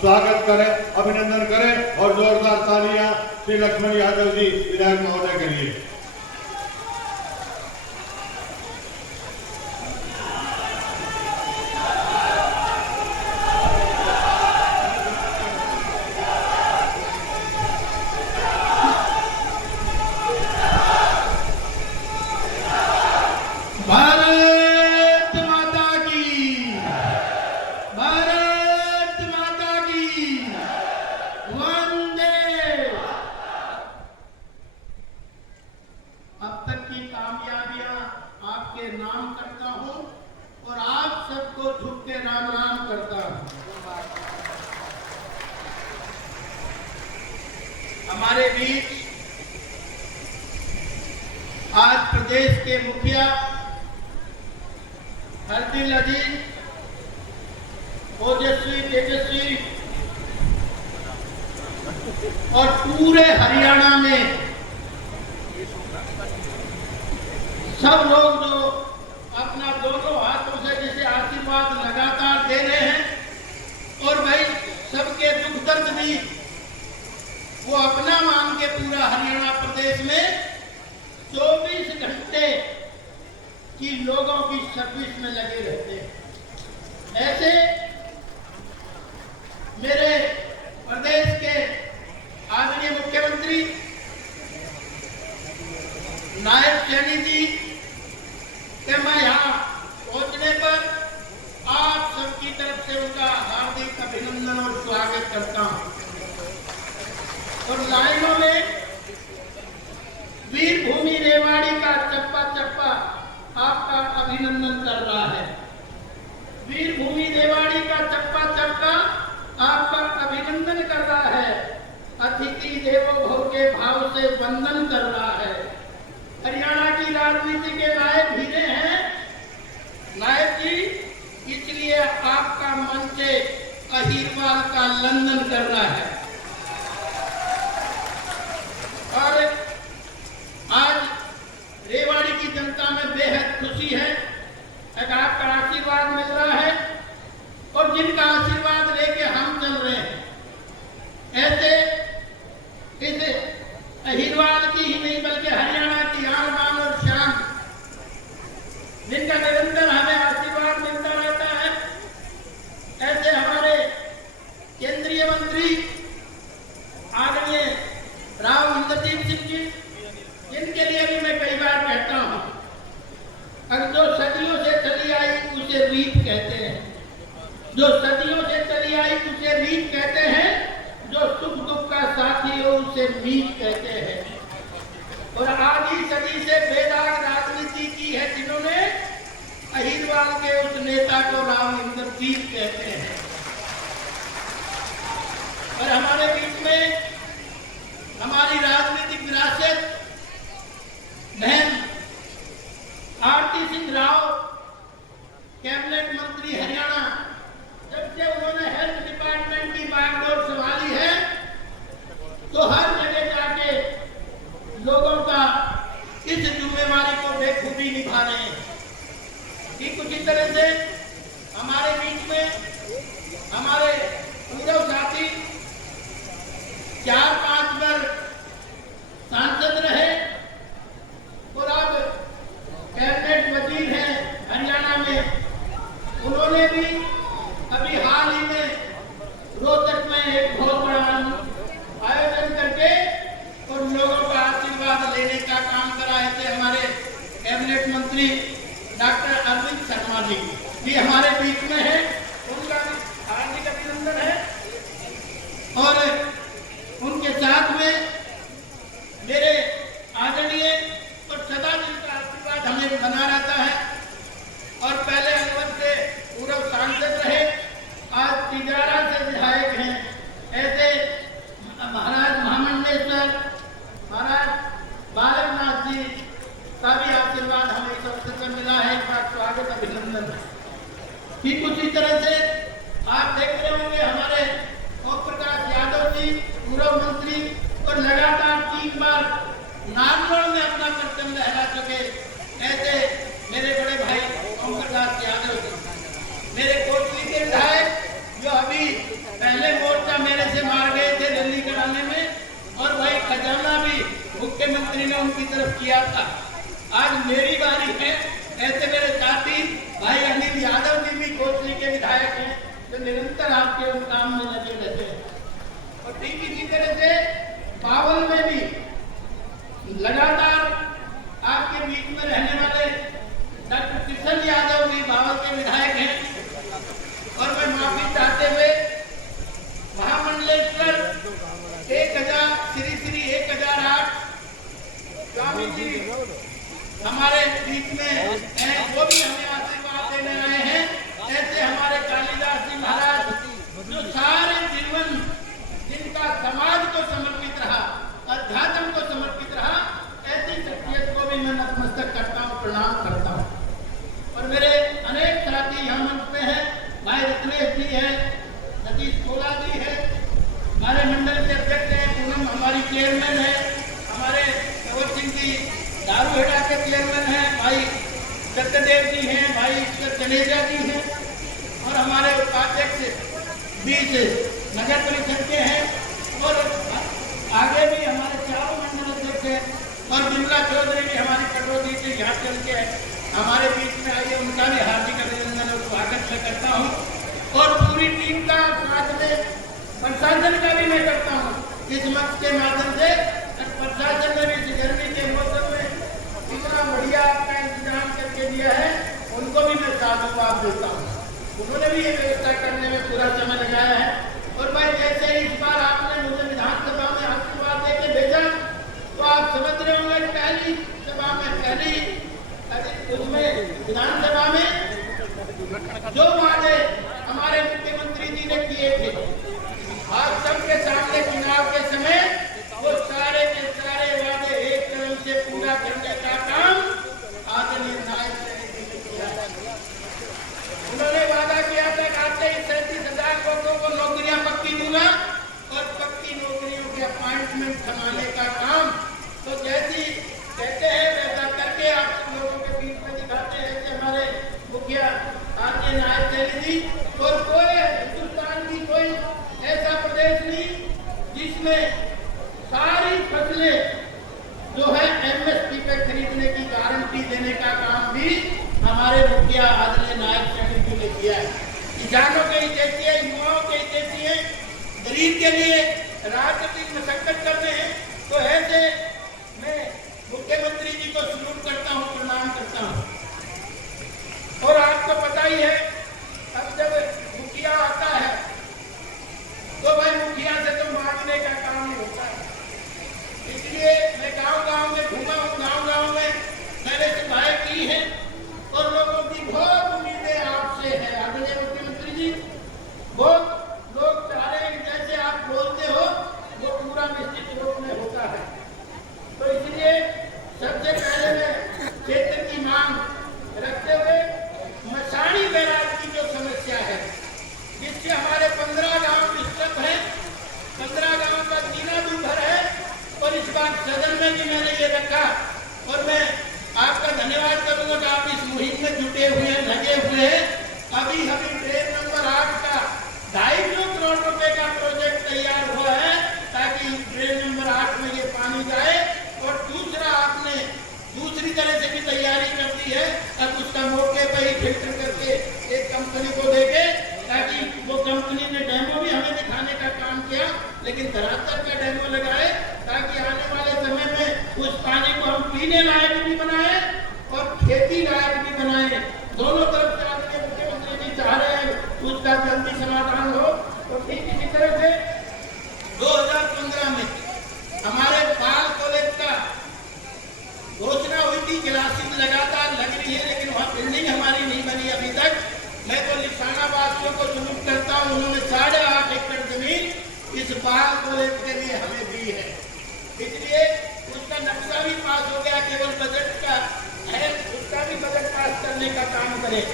स्वागत करें, अभिनंदन करें और जोरदार तालियां श्री लक्ष्मण यादव जी विधायक महोदय के लिए। भारत माता की, भारत माता की वंदे। अब तक की कामयाबियां आपके नाम करता हूं और आप सबको झुक के राम राम करता हूं। हमारे बीच आज प्रदेश के मुखिया हरदिल अजीज, ओजस्वी, तेजस्वी और पूरे हरियाणा में सब लोग जो अपना दोनों हाथों से जिसे आशीर्वाद लगातार दे रहे हैं और भाई सबके दुख दर्द भी वो अपना मान के पूरा हरियाणा प्रदेश में 24 घंटे की लोगों की सर्विस में लगे रहते हैं। ऐसे मेरे प्रदेश के आदरणीय मुख्यमंत्री नायब सैनी जी के मैं यहाँ पहुंचने पर आप सबकी तरफ से उनका हार्दिक अभिनंदन और स्वागत करता हूं। और लाइनों में वीर भूमि रेवाड़ी का चप्पा चप्पा आपका अभिनंदन कर रहा है। वीर भूमि रेवाड़ी का चप्पा चप्पा आपका अभिनंदन कर रहा है। अतिथि देवो भव के भाव से वंदन कर रहा है। हरियाणा की राजनीति के नायक हीरे हैं नायक जी, इसलिए आपका मन से अहिरवाल का लंदन कर रहा है। और आज रेवाड़ी की जनता में बेहद खुशी है, आपका आशीर्वाद मिल रहा है और जिनका आशीर्वाद लेके हम चल रहे हैं। ऐसे इस अहिरवाल की ही नहीं बल्कि हरियाणा की आन बान और शान, जिनका निरंतर हमें आशीर्वाद मिलता रहता है, ऐसे हमारे केंद्रीय मंत्री आदरणीय राव इंद्रजीत सिंह जी, इनके लिए भी मैं कई बार कहता हूं, अगर जो सदियों से चली आई उसे रीत कहते हैं, जो सदियों से चली आई उसे रीत कहते हैं, जो सुख दुख का साथी हो उसे मीत कहते हैं। और आधी सदी से बेदाग राजनीति की है जिन्होंने, अहिरवाल के उस नेता को राव इंद्रजीत कहते हैं। और हमारे बीच में हमारी राजनीतिक विरासत बहन आरती सिंह राव, कैबिनेट मंत्री हरियाणा, जब से उन्होंने हेल्थ डिपार्टमेंट की बागडोर संभाली है तो हर जगह जाके लोगों का इस जिम्मेवारी को बेखूबी निभा रहे हैं। ठीक उसी तरह से हमारे बीच में हमारे पूर्व साथी 4-5 बार सांसद रहे और अब कैबिनेट वजीर हैं हरियाणा में, उन्होंने भी अभी हाल ही में रोहतक में एक बहुत बड़ा आयोजन करके और लोगों का आशीर्वाद लेने का काम कराए थे। हमारे कैबिनेट मंत्री डॉक्टर अरविंद शर्मा जी भी हमारे बीच में है, उनका भी हार्दिक अभिनंदन है। और उनके साथ में मेरे आदरणीय और सदा जिनका आशीर्वाद हमें बना रहता है और पहले अनवर से पूर्व सांसद रहे, आज तिजारा से विधायक हैं, ऐसे महाराज महामंडेश्वर महाराज बालकनाथ जी का भी आशीर्वाद हमें इस अवसर पर मिला है। एक बार स्वागत अभिनंदन। आज मेरी बारी है। ऐसे मेरे साथी भाई अनिल यादव जी भी कोसली के विधायक हैं, जो निरंतर आपके उस काम में लगे रहते हैं। और ठीक इसी तरह से बावल में भी लगातार आपके बीच में रहने वाले डॉक्टर किशन यादव भी बावल के विधायक हैं। और मैं माफी चाहते हुए महामंडलेश्वर 1000 श्री श्री 1008 स्वामी जी हमारे बीच में हैं, वो भी हमें आशीर्वाद देने आए हैं। ऐसे हमारे कालिदास जी महाराज, जो सारे जीवन जिनका समाज को समर्पित रहा, अध्यात्म को समर्पित रहा, ऐसी शख्सियत को भी मैं नतमस्तक करता हूँ, प्रणाम करता हूँ। और मेरे अनेक साथी यहाँ मंच पे हैं, भाई रत्नेश जी हैं, सतीश कोला जी है, हमारे मंडल के अध्यक्ष हैं, पूनम हमारी चेयरमैन है, हमारे कंवर सिंह जी दारूहेड़ा के चेयरमैन हैं, भाई सत्यदेव जी हैं, भाई ईश्वर जनेजा जी हैं, और हमारे उपाध्यक्ष बीच नगर परिषद के हैं, और आगे भी हमारे चारों मंडल अध्यक्ष हैं, और बिमला चौधरी भी हमारी कटौती से यहाँ चल के हमारे बीच में आइए, उनका भी हार्दिक अभिनंदन और स्वागत मैं करता हूँ। और पूरी टीम का साथ में प्रशासन का भी मैं करता हूँ इस मंच के माध्यम से। प्रशासन ने भी इस गर्मी के मौसम में इतना बढ़िया आपका इंतजाम करके दिया है, उनको भी मैं साधुवाद देता हूँ। उन्होंने भी ये व्यवस्था करने में पूरा समय लगाया है। और भाई जैसे इस बार आपने मुझे विधानसभा में आशीर्वाद दे के भेजा, तो आप समझ रहे होंगे पहली सभा में, पहली उसमें विधानसभा में जो वादे हमारे मुख्यमंत्री जी ने किए थे, आज सबके सामने चुनाव के समय वो सारे के सारे वादे एक कदम से पूरा करने का काम आदरणीय नायक जी ने किया है। उन्होंने वादा किया था कि आते ही 37,000 लोगों को नौकरियां पक्की दूंगा, और पक्की नौकरियों के अपॉइंटमेंट थमाने का काम तो जैसी कहते हैं वैसा करके आप लोगों के बीच में दिखाते हैं कि हमारे मुखिया आदरणीय नायक जी। और कोई हिंदुस्तान की कोई ऐसा प्रदेश नहीं जिसमें सारी फसलें जो है एमएसपी पे खरीदने की गारंटी देने का काम भी हमारे मुखिया आदरणीय नायक जी ने किया है। किसानों के हितैषी है, युवाओं के हितैषी है, गरीब के लिए राजनीतिक मशक्कत करते हैं। तो ऐसे मैं मुख्यमंत्री जी को सलूट करता हूँ, प्रणाम करता हूँ। और आपको पता ही है, अब जब मुखिया आता है तो भाई मुखिया से तो मांगने का काम नहीं होता है। इसलिए मैं गांव-गांव में घूमा हूँ, गांव-गांव में मैंने सभाएं की हैं, और लोगों की बहुत उम्मीदें आपसे है आदरणीय मुख्यमंत्री जी। बहुत लोग चाह रहे हैं जैसे आप बोलते हो वो पूरा निश्चित रूप में होता है। तो इसलिए सबसे पहले मैं क्षेत्र की मांग रखते हुए मसाणी बैराज की जो समस्या है, जिससे हमारे 15 गांव डिस्टर्ब हैं, 15 गांव का जीना दुर्भर है, और इस बार सदन में भी मैंने ये रखा। और मैं आपका धन्यवाद करूंगा कि आप इस मुहिम में जुटे हुए हैं, लगे हुए हैं। अभी ड्रेन नंबर 8 का 250 करोड़ रुपए का प्रोजेक्ट तैयार हुआ है, ताकि ड्रेन नंबर 8 में ये पानी जाए। और दूसरा आपने दूसरी तरह से भी तैयारी कर दी है, अब उसका मौके पर ही फिल्टर करके एक कंपनी को देके, ताकि वो कंपनी ने डेमो भी हमें दिखाने का काम किया, लेकिन धरातल का डेमो लगाए, ताकि आने वाले समय में उस पानी को हम पीने लायक भी बनाए और खेती लायक भी बनाए। दोनों तरफ से आपके मुख्यमंत्री जी चाह रहे हैं उसका जल्दी समाधान हो। तो ठीक इसी तरह से 2015 में हमारे पाल कॉलेज का घोषणा हुई थी, क्लासेस लगातार लग रही है, लेकिन वहाँ बिल्डिंग हमारी नहीं बनी अभी तक। मैं तो निशाना वासियों को सलूट करता हूँ, उन्होंने 8.5 एकड़ जमीन इस पाल कॉलेज के लिए हमें दी है। इसलिए उसका नक्शा भी पास हो गया, केवल बजट का है, उसका भी बजट पास करने का काम करें।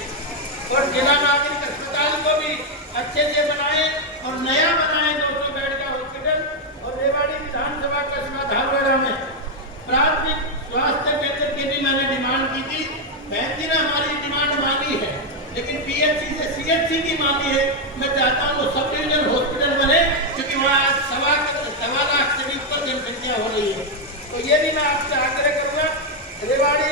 और जिला नागरिक अस्पताल को भी अच्छे से बनाए और नया बनाए, 200 बेड का हॉस्पिटल। और रेवाड़ी विधानसभा कस्बा धारवाड़ा में प्राथमिक स्वास्थ्य केंद्र की भी मैंने डिमांड की थी। बहन जी ने हमारी डिमांड मानी है, लेकिन पीएचसी से सीएचसी की मानी है। मैं चाहता हूँ वो सब डिविजन हॉस्पिटल बने, क्योंकि वहाँ 1.25 लाख से भी ऊपर जनसंख्या हो रही है। तो ये भी मैं आपसे आग्रह करूँगा। रेवाड़ी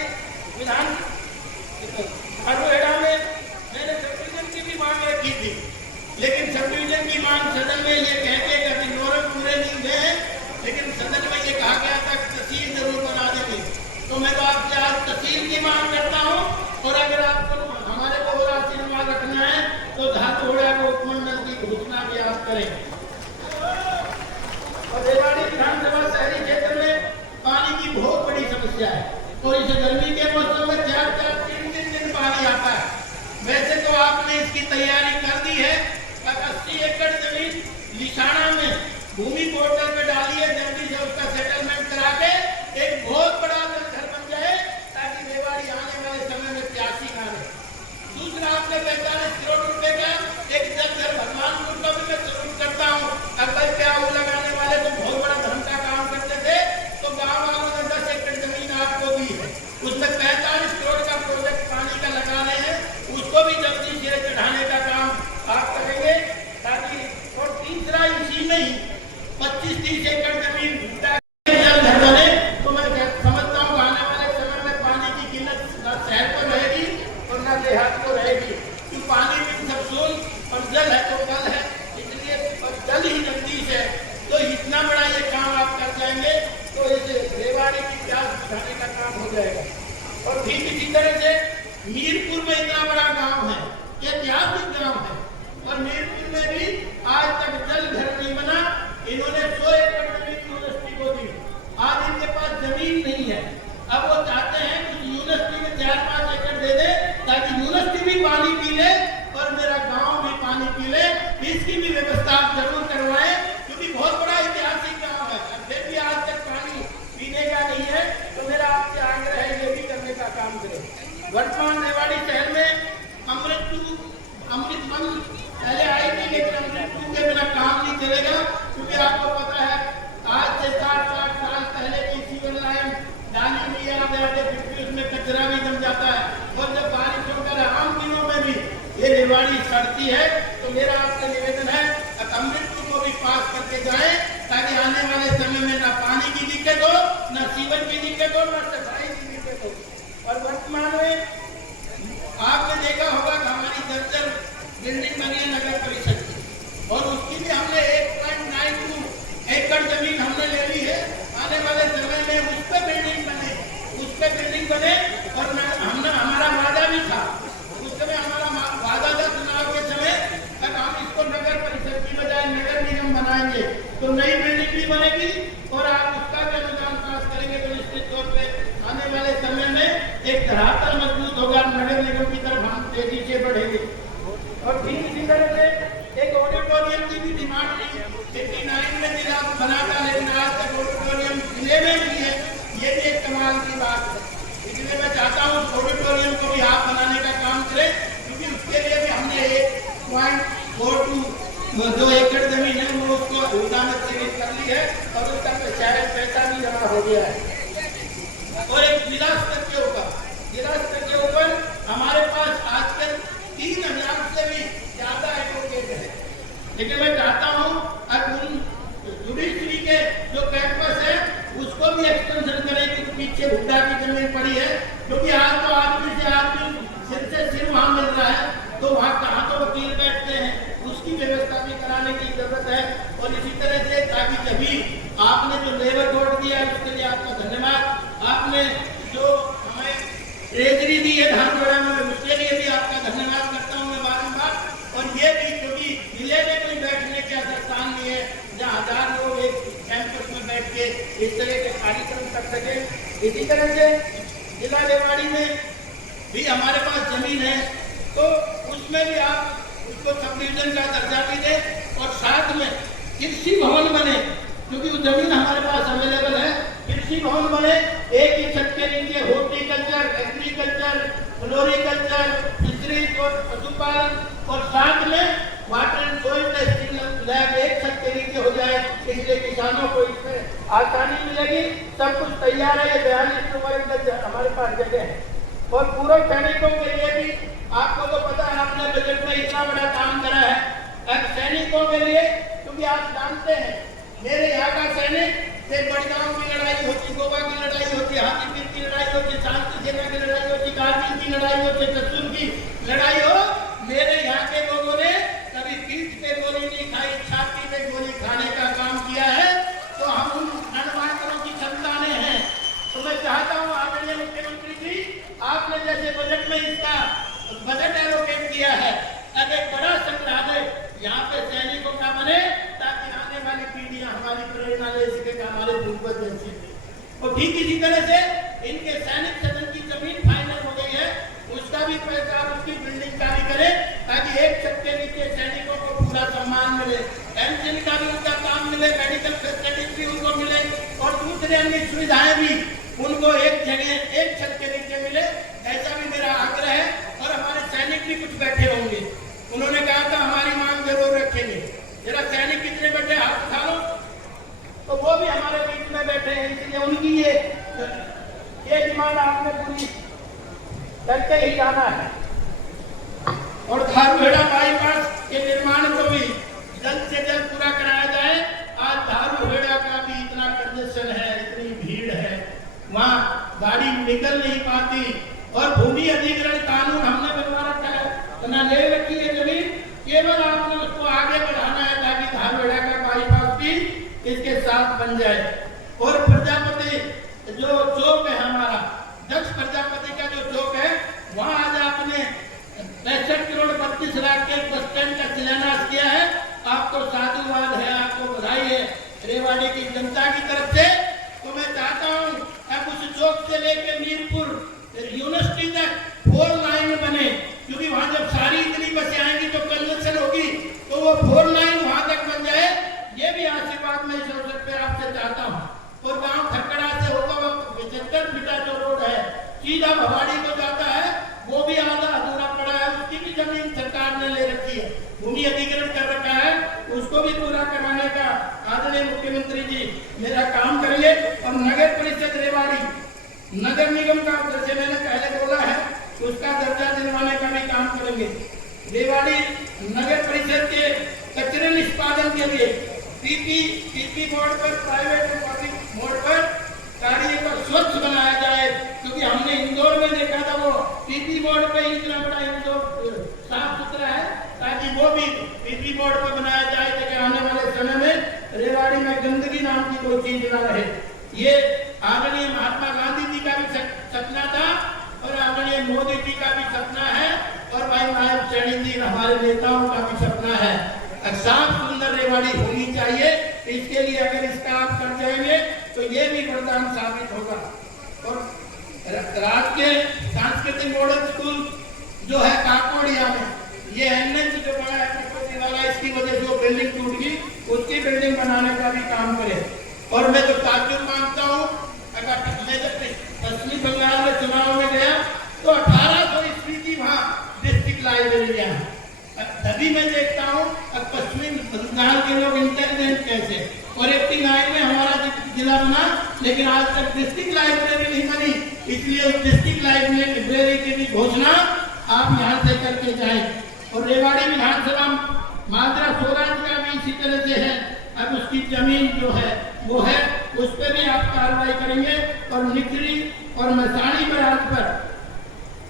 वर्तमान सदन में ये कह के कभी नोरम पूरे नहीं हुए हैं, लेकिन सदन में ये कहा गया था कि तहसील जरूर बना देंगे। तो मैं तो आपसे आज तहसील की मांग करता हूँ, और अगर आपको हमारे को और आशीर्वाद रखना है तो धातोड़ा को उपमंडल की घोषणा भी आप करें। और रेवाड़ी विधानसभा शहरी क्षेत्र में पानी की बहुत बड़ी समस्या है, और इस गर्मी के मौसम में 4-4 दिन पानी आता है। वैसे तो आपने इसकी तैयारी कर दी है, 80 एकड़ जमीन लिसाना में भूमि पोर्टल पे डाली है, जल्दी से उसका सेटलमेंट करा के एक बहुत बड़ा घर बन जाए, ताकि रेवाड़ी आने वाले समय में प्यासी ना रहे। दूसरा, आपने 45 करोड़ रुपए का एक जल भगवानपुर का भी मैं सलूट करता हूँ। अगर प्याऊ लगाने वाले तो बहुत बड़ा धर्म का काम करते थे, तो गाँव वालों ने 10 एकड़ जमीन आपको दी है, उसमें 45 करोड़ का प्रोजेक्ट पानी का लगा रहे हैं, उसको भी जल्दी से चढ़ाने का काम आप करेंगे, ताकि। और तीसरा, इसी में ही 25-30 एकड़ जमीन जल बने, तो मैं समझता हूँ आने वाले समय में पानी की किल्लत न शहर को रहेगी और न देहात को रहेगी, कि पानी भी सब सुन, और जल है तो कल है, इसलिए जल ही जल्दी से। तो इतना बड़ा ये काम आप कर जाएंगे तो इसे रेवाड़ी की प्यास बुझाने का काम हो जाएगा। और ठीक इसी तरह से मीरपुर में इतना बड़ा गांव है, ऐतिहासिक गांव है, और मीरपुर में भी आज तक जल घर नहीं बना। इन्होंने 100 एकड़ जमीन यूनिवर्सिटी को दी, आज इनके पास जमीन नहीं है। अब वो चाहते हैं कि यूनिवर्सिटी में 4-5 एकड़ दे दे, ताकि यूनिवर्सिटी भी पानी पी ले और मेरा गांव भी पानी पी ले। इसकी भी व्यवस्था आप जरूर करवाएं, क्योंकि बहुत बड़ा ऐतिहासिक गांव है, फिर भी आज तक पानी पीने का नहीं है। तो मेरा आपसे आग्रह है, ये भी करने का काम करें। वर्तमान रेवाड़ी शहर में अमृत वन पहले आई थी, लेकिन अमृत 2 के बिना काम नहीं चलेगा, क्योंकि आपको पता है आज से 60 साल पहले की सीवर लाइन डाली हुई है, फिर भी उसमें कचरा भी जम जाता है, और जब बारिश होकर आम दिनों में भी ये रेवाड़ी सड़ती है। तो मेरा आपसे निवेदन है, अमृत 2 को भी पास करके जाए, ताकि आने वाले समय में न पानी की दिक्कत हो, न सीवर की दिक्कत हो, न सफाई की दिक्कत हो। और वर्तमान में आपने देखा होगा कि हमारी जर्जर बिल्डिंग बनी है नगर परिषद की, और उसकी भी हमने 1.92 एकड़ जमीन हमने ले ली है। आने वाले समय में उस पर बिल्डिंग बने, और हमारा वादा भी था, उस समय हमारा वादा था चुनाव के समय तक हम इसको नगर परिषद की बजाय नगर निगम बनाएंगे, तो नई बिल्डिंग भी बनेगी, और आप उसका भी अनुदान पास करेंगे, तो निश्चित तौर पर आने वाले समय में एक धरातल मजबूत होगा, नगर निगम की तरफ हम तेजी से बढ़ेंगे। और ठीक इसी तरह से एक ऑडिटोरियम की भी डिमांड थी, 89 में जिला बना था, लेकिन आज तक ऑडिटोरियम जिले में नहीं है, ये भी एक कमाल की बात है। इसलिए मैं चाहता हूँ उस ऑडिटोरियम को भी आप बनाने का काम करें, क्योंकि उसके लिए भी हमने 1.42 एकड़ जमीन है, वो उसको अनुदान से कर ली है, और उसका शायद पैसा भी जमा हो गया है। और एक जिला स्तर के ऊपर हमारे पास आजकल 3000 से भी ज्यादा एडवोकेट है, लेकिन मैं चाहता हूँ अब उन जुडिशरी के जो कैंपस है उसको भी एक्सटेंशन करें, कि पीछे भुट्टा की जमीन पड़ी है, क्योंकि आज तो आदमी से आदमी सिर से सिर वहां मिल रहा है, तो वहाँ कहाँ तो वकील बैठते हैं, उसकी व्यवस्था भी कराने की जरूरत है। और इसी तरह से, ताकि कभी आपने जो लेबर कोड दिया है उसके लिए आपका धन्यवाद, आपने जो हमें ट्रेजरी दी है धानगढ़ में, उसके लिए भी आपका धन्यवाद करता हूँ मैं बारंबार। और ये भी, क्योंकि जिले में कोई बैठने का स्थान नहीं है जहाँ 1000 लोग एक कैंपस में बैठ के इस तरह के कार्यक्रम कर सके। इसी तरह से जिला रेवाड़ी में भी हमारे पास जमीन है, तो उसमें भी आप उसको सब डिवीजन का दर्जा भी दें, और साथ में कृषि भवन बने, क्योंकि वो जमीन हमारे पास अवेलेबल है। कृषि भवन बने, एक ही छत के नीचे हॉर्टिकल्चर, एग्रीकल्चर, फ्लोरिकल्चर, फिशरीज और पशुपालन, और साथ में water and soil testing lab एक छत के नीचे हो जाए, इसलिए किसानों को इसमें आसानी मिलेगी। सब कुछ तैयार है, ये 42 नंबर हमारे पास जगह है। और पूर्व सैनिकों के लिए भी आपको तो पता है, आपने बजट में इतना बड़ा काम करा है। अब सैनिकों के लिए, क्योंकि आप जानते हैं मेरे यहाँ का सैनिक, फिर बड़गांव की लड़ाई होती, गोवा की लड़ाई होती, हाथीपीर की लड़ाई होती, शांति सेना की लड़ाई होती, कारगिल की लड़ाई होती, चतुर की लड़ाई हो, मेरे यहाँ के लोगों ने कभी पीठ पे गोली नहीं दिखाई, छाती में गोली खाने का काम किया है, तो हम उन रणमार्गों की संतानें हैं। तो मैं चाहता हूँ आदरणीय मुख्यमंत्री जी, आपने जैसे बजट में इसका बजट एलोकेट किया है, अब एक बड़ा संग्रहालय यहाँ पे सैनिकों का बने, ताकि आने वाली पीढ़ियां हमारी प्रेरणा ले सके कि हमारे पूर्वज जैसे थे। और ठीक इसी तरह से इनके सैनिक सदन की जमीन फाइनल हो गई है, उसका भी पैसा उसकी बिल्डिंग का भी करे, ताकि एक छत के नीचे सैनिकों को पूरा सम्मान मिले, पेंशन का भी उनका काम मिले, मेडिकल फैसिलिटीज भी उनको मिले, और दूसरे अन्य सुविधाएं भी उनको एक जगह एक छत के नीचे मिले, ऐसा भी मेरा आग्रह है। और हमारे सैनिक भी कुछ बैठे होंगे, उन्होंने कहा था हमारी मांग जरूर रखेंगे। जरा सैनिक कितने बैठे हाथ उठा लो, तो वो भी हमारे बीच में बैठे हैं, इसलिए उनकी ये डिमांड आपने पूरी करके ही जाना है। और धारूहेड़ा बाईपास के निर्माण को भी जल्द से जल्द पूरा कराया जाए। आज धारूहेड़ा का भी इतना कंजेशन है, इतनी भीड़ है, वहाँ गाड़ी निकल नहीं पाती, और भूमि अधिग्रहण कानून हमने बनवा रखा है, ना ले रखी है जमीन, केवल आपने उसको आगे बढ़ाना है, ताकि धारूहेड़ा का बाईपास भी इसके साथ बन जाए। और प्रजापति जो चौक है हमारा, दक्ष प्रजापति का जो चौक है, वहाँ आज आपने 65 करोड़ 32 लाख के बस स्टैंड का शिलान्यास किया है। आपको साधुवाद है, आपको बधाई है रेवाड़ी की जनता की तरफ से। तो मैं चाहता हूँ अब उस चौक से लेकर मीरपुर यूनिवर्सिटी तक 4 लाइन बने, क्योंकि वहाँ जब सारी इतनी बसें आएंगी तो कंजेशन होगी, तो वो 4 लाइन वहाँ तक बन जाए। ये भी आशीर्वाद मैं इस अवसर पे आपसे चाहता हूँ। और गांव खटकड़ा से होगा वो 75 फीटा जो रोड है सीधा भवाड़ी को जाता है, वो भी आधा अधूरा पड़ा है, उसकी भी जमीन सरकार ने ले रखी है, भूमि अधिग्रहण कर रखा है, उसको भी पूरा कराने का आदरणीय मुख्यमंत्री जी मेरा काम करेंगे। और नगर परिषद रेवाड़ी नगर निगम का, जैसे मैंने पहले बोला है, उसका दर्जा दिलवाने का भी काम करेंगे। रेवाड़ी नगर परिषद के कचरे निष्पादन के लिए पीपी मोड पर, प्राइवेट और पब्लिक मोड पर कार्य को स्वच्छ बनाया जाए, क्योंकि हमने इंदौर में देखा था वो पीपी मोड पे इतना बड़ा इंदौर साफ सुथरा है, ताकि वो भी पीपी मोड पर बनाया जाए, ताकि आने वाले समय में रेवाड़ी में गंदगी नाम की कोई चीज न रहे। ये आदरणीय महात्मा गांधी जी का भी सपना था, और आदरणीय मोदी जी का भी सपना है, और भाई नायब सैनी जी हमारे नेताओं का भी सपना है। साफ सुंदर रेवाड़ी होनी चाहिए। इसके लिए अगर इसका आप कर जाएंगे तो ये भी वरदान साबित होगा। और राज्य सांस्कृतिक मॉडल स्कूल जो है काकोड़िया में, ये एनएच जो बना है वाला, इसकी वजह से वो बिल्डिंग टूट गई, उसकी बिल्डिंग बनाने का भी काम करे। और मैं तो ताजुब मानता हूँ, अगर मैं जब पश्चिमी बंगाल में चुनाव में गया तो 1800 ईस्वी की वहाँ डिस्ट्रिक्ट लाइब्रेरी है। तभी मैं देखता हूँ पश्चिमी बंगाल के लोग इंटेलिजेंट कैसे, और 89 में हमारा जिला बना, लेकिन आज तक डिस्ट्रिक्ट लाइब्रेरी नहीं बनी। इसलिए उस डिस्ट्रिक्ट लाइब्रेरी की भी घोषणा आप यहाँ से करके जाएं। और रेवाड़ी विधानसभा मात्रा स्वराज का भी इसी तरह से है, अब उसकी जमीन जो है वो है, उस पर भी आप कार्रवाई करेंगे। और निखरी और मसाणी बराज पर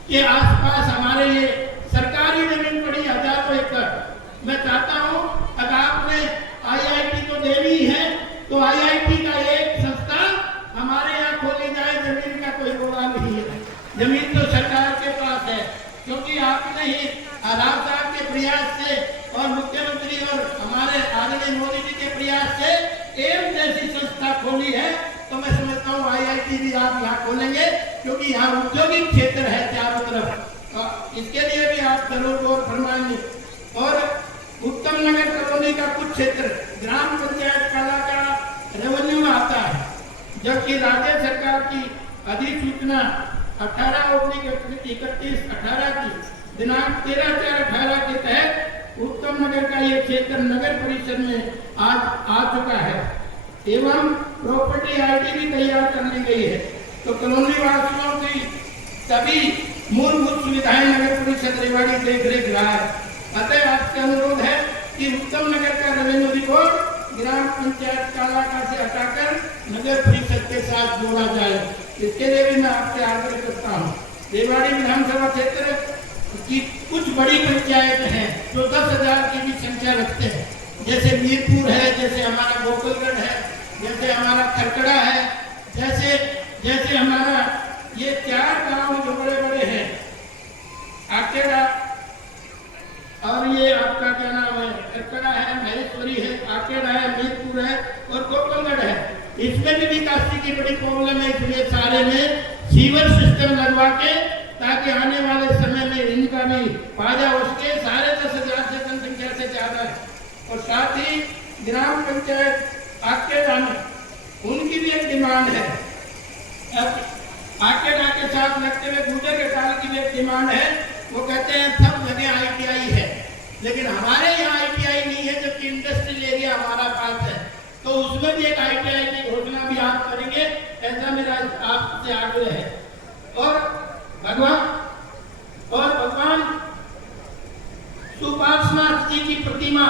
के आसपास हमारे ये सरकारी जमीन पड़ी हजारों एकड़। मैं चाहता हूँ अगर आपने आईआईटी तो देनी है, तो आईआईटी का एक संस्था हमारे यहाँ खोली जाए। जमीन का कोई रोड़ा नहीं है, जमीन तो सरकार के पास है, क्योंकि आपने ही राव साहब के प्रयास से और मुख्यमंत्री और हमारे आदरणीय मोदी जी के प्रयास से एम्स जैसी संस्था खोली है। तो मैं समझता हूँ आईआईटी भी आप यहाँ खोलेंगे, क्योंकि यहाँ औद्योगिक क्षेत्र है चारों तरफ। इसके लिए भी आप जरूर गौर फरमाएंगे। और उत्तम नगर कॉलोनी का कुछ क्षेत्र ग्राम पंचायत कला का रेवेन्यू में आता है, जबकि राज्य सरकार की अधिसूचना 18/31/18 की दिनांक 13/4/18 के तहत उत्तम नगर का ये क्षेत्र नगर परिषद में आज आ चुका है, एवं प्रॉपर्टी आईडी भी तैयार कर ली गई है। तो कॉलोनी वासियों की सभी मूलभूत सुविधाएं नगर परिषद रेवाड़ी देख रेख रहा है। अतः आपसे अनुरोध है कि उत्तम नगर का रेवेन्यू रिकॉर्ड ग्राम पंचायत कालाका से हटाकर नगर परिषद के साथ जोड़ा जाए। इसके लिए भी मैं आपसे आग्रह करता हूँ। रेवाड़ी विधानसभा क्षेत्र की कुछ बड़ी पंचायत हैं जो 10,000 की भी संख्या रखते हैं, जैसे मीरपुर है, जैसे हमारा गोकुलगढ़ है, जैसे हमारा खरकड़ा है, जैसे हमारा ये 4 गांव जो बड़े बड़े हैं, आकेड़ा और ये आपका क्या नाम है, खरकड़ा है, महेश्वरी है, आकेड़ा है, मीरपुर है और गोकुलगढ़ है। इसमें भी निकासी की बड़ी प्रॉब्लम है, इसलिए सारे में सीवर सिस्टम लगवा के ताकि आने वाले समय में इनका भी फायदा हो सके। 10,500 से जनसंख्या से ज्यादा है। और साथ ही ग्राम पंचायत आकेड़ा में उनकी भी एक डिमांड है। अब आकेड़ा के साथ लगते हुए गुजर के साल की भी एक डिमांड है। वो कहते हैं सब जगह ITI है, लेकिन हमारे यहाँ ITI नहीं है, जबकि इंडस्ट्रियल एरिया हमारा पास है। तो उसमें भी एक ITI की घोषणा भी आप करेंगे, ऐसा मेरा आपसे आग्रह है। और भगवान सुपार्श्वनाथ जी की प्रतिमा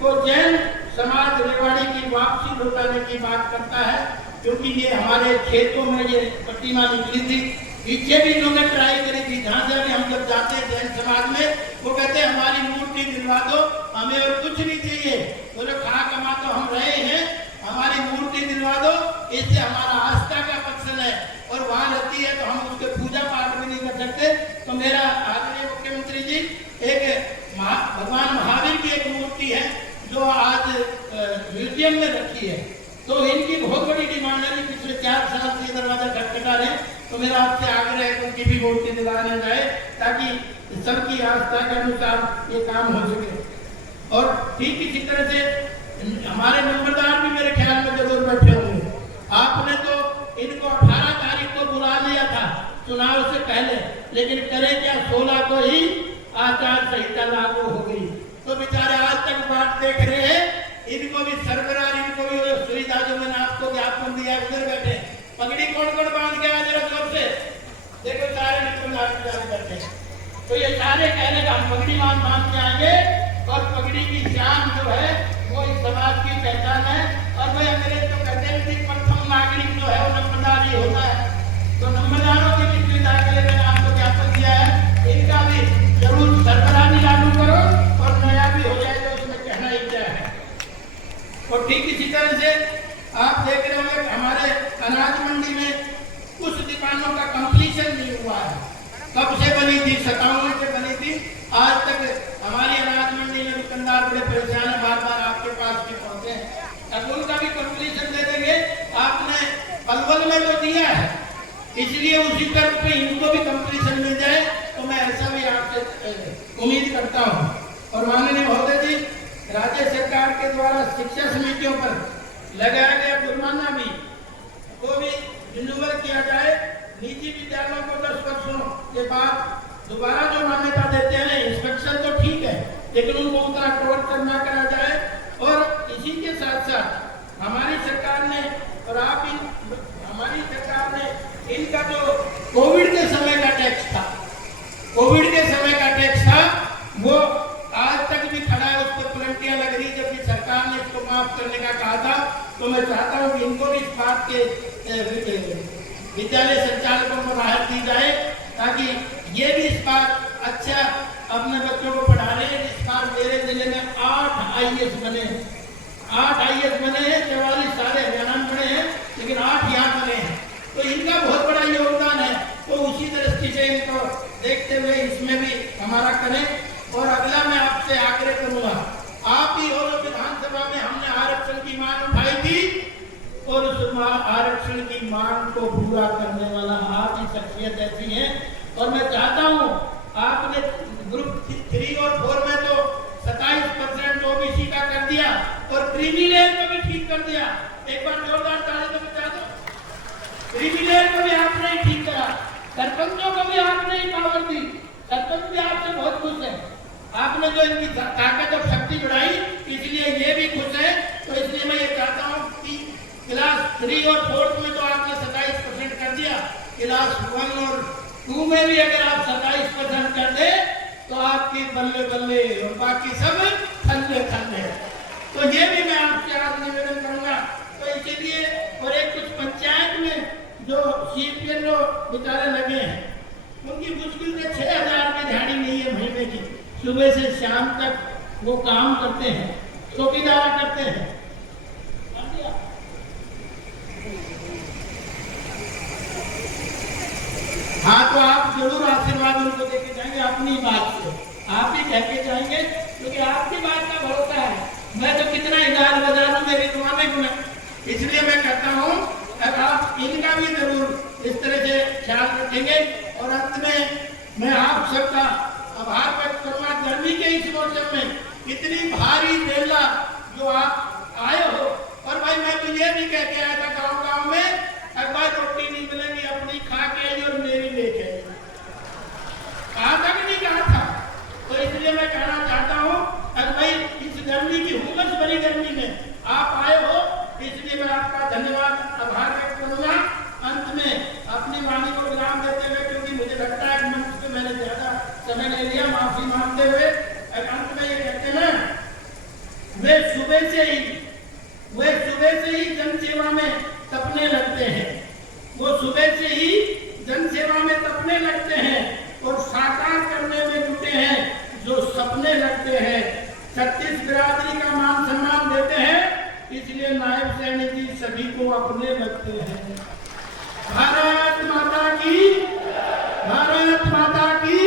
को जैन समाज रेवाड़ी की वापसी लौटाने की बात करता है, क्योंकि ये हमारे खेतों में ये प्रतिमा निकली थी। पीछे भी इन्होंने ट्राई करी थी, जहाँ से भी हम जब जाते हैं जैन समाज में, वो कहते हैं हमारी मूर्ति दिलवा दो, हमें और कुछ नहीं चाहिए। बोले खा कमा तो हम रहे हैं, हमारी मूर्ति दिलवा दो, इससे हमारा आस्था का प्रश्न है और वहाँ रहती है तो हम उसके पूजा पाठ भी नहीं कर सकते। तो मेरा आदरणीय मुख्यमंत्री जी, एक भगवान महावीर की एक मूर्ति है जो आज म्यूजियम में रखी है। तो इनकी बहुत बड़ी डिमांड है, पिछले 4 साल से दरवाजा खटखटा रहे। तो मेरा आपसे आग्रह है कि उनकी भी मूर्ति दिलाने जाए, ताकि सबकी आस्था के अनुसार ये काम हो सके। और ठीक इसी तरह से हमारे नंबरदार भी मेरे ख्याल में जरूर बैठे होंगे। आपने तो इनको 18 तारीख को बुला लिया था चुनाव से पहले, लेकिन करे क्या, 16 को ही आचार संहिता लागू हो गई। तो बेचारे आज तक बात देख रहे हैं। इनको भी सरबराह, इनको भी सुविधा जो मैंने आपको ज्ञापन दिया, उधर बैठे। पगड़ी कौन कौन बांध के आ जरा जोर से देखो, सारे निकल बैठे। तो ये सारे कह रहे हम पगड़ी बांध के आएंगे, और पगड़ी की शान जो है वो इस समाज की पहचान है। और भाई अंग्रेज तो कहते हैं कि प्रथम नागरिक जो है वो नंबरदार ही होता है। तो नंबरदारों की भी सुविधा के लिए मैंने आपको ज्ञापन दिया है, इनका भी जरूर सरबराही लागू करो और नया भी हो जाए, तो उसमें कहना ही क्या है। और ठीक इसी तरह से आप देख रहे होंगे हमारे अनाज मंडी में कुछ दुकानों का कंप्लीशन नहीं हुआ है। कब से बनी थी? 57 से बनी थी। आज तक हमारी अनाज मंडी में दुकानदार बड़े परेशान है, बार बार आपके पास भी पहुंचे हैं। अब उनका भी कंप्लीशन दे देंगे। आपने पलवल में तो दिया है, इसलिए उसी तरफ पे इनको भी कंप्लीशन मिल जाए, तो मैं ऐसा भी आपसे उम्मीद करता हूँ। और माननीय महोदय जी, राज्य सरकार के द्वारा शिक्षा समितियों पर लगाया गया जुर्माना भी को भी रिन्यूअल किया जाए। निजी विद्यालयों को 10 वर्षों के बाद दोबारा जो मान्यता देते हैं, इंस्पेक्शन तो ठीक है, लेकिन उनको उतना टोर्चर ना करा जाए। और इसी के साथ साथ हमारी सरकार ने और हमारी सरकार ने इनका जो कोविड के समय का टैक्स था, वो आज तक भी खड़ा है, उस पर प्लंटियां लग रही, जबकि सरकार ने इसको माफ करने का कहा था। तो मैं चाहता हूँ कि इनको भी इस बात के विद्यालय संचालकों को राहत दी जाए, ताकि ये भी इस बार अच्छा अपने बच्चों को पढ़ा रहे हैं। इस बार मेरे जिले में 8 IAS बने हैं, 8 IAS बने हैं। 44 सारे हरियाणा में बने हैं, लेकिन 8 यहाँ बने हैं। तो इनका बहुत बड़ा योगदान है। तो उसी दृष्टि से इनको देखते हुए इसमें भी हमारा करें। और अगला मैं आपसे आग्रह करूंगा, आप ही और विधानसभा में हमने आरक्षण की मांग उठाई थी, और उस आरक्षण की मांग को पूरा करने वाला आप ही शख्सियत ऐसी है। और मैं चाहता हूं, आपने ग्रुप 3 और 4 में तो 27% OBC का कर दिया, और क्रीमी लेयर को भी ठीक कर दिया। एक बार जोरदार ताली तो बचा दो। क्रीमी लेयर को भी आपने ही ठीक करा, सरपंचों को भी आपने ही पावर दी। सरपंच भी आपसे बहुत खुश है, आपने जो इनकी ताकत और शक्ति बढ़ाई, इसलिए ये भी खुश है। तो इसलिए मैं ये चाहता हूँ कि क्लास 3 और 4 में तो आपने 27% कर दिया, क्लास 1 और 2 में भी अगर आप 27% कर दे, तो आपकी बल्ले बल्ले, और बाकी सब थल्ले थल्ले। तो ये भी मैं आपसे आज निवेदन करूंगा। तो इसीलिए और एक कुछ पंचायत में जो CPN बेचारे लगे हैं, उनकी मुश्किल से 6,000 में दिहाड़ी नहीं है महीने की, सुबह से शाम तक वो काम करते हैं। चौकीदार करते हैं। हाँ, तो आप जरूर आशीर्वाद उनको देके जाएंगे अपनी बात से, आप ही कह के जाएंगे, क्योंकि आपकी बात का भरोसा है। मैं तो कितना इजाज बजा दूं, मेरी दुआ में गुना, इसलिए मैं कहता हूँ अब आप इनका भी जरूर इस तरह से ख्याल रखेंगे। और अंत में मैं आप सबका आभार व्यक्त करूंगा। गर्मी के इस मौसम में इतनी भारी मेला जो आप आए हो, और भाई मैं तो ये भी कह के आया था गाँव में, अखबार रोटी नहीं मिलेगी, अपनी खा के आई और मेरी लेके आई, कहा था कि नहीं कहा था? तो इसलिए मैं कहना चाहता हूँ अगर भाई इस गर्मी की हुमस भरी गर्मी में आप आए हो, इसलिए मैं आपका धन्यवाद आभार व्यक्त करूंगा। अंत में अपनी वाणी को विराम देते हुए, क्योंकि मुझे लगता है मंच पे मैंने ज्यादा समय ले लिया, माफी मांगते हुए अंत में ये कहते हैं, वे सुबह से ही जन सेवा में तपने लगते हैं, वो सुबह से ही जन सेवा में तपने लगते हैं और साकार करने में जुटे हैं जो सपने लगते हैं। 36 बिरादरी का मान सम्मान देते हैं, इसलिए नायब सैनिक जी सभी को अपने लगते हैं। भारत माता की, भारत माता की।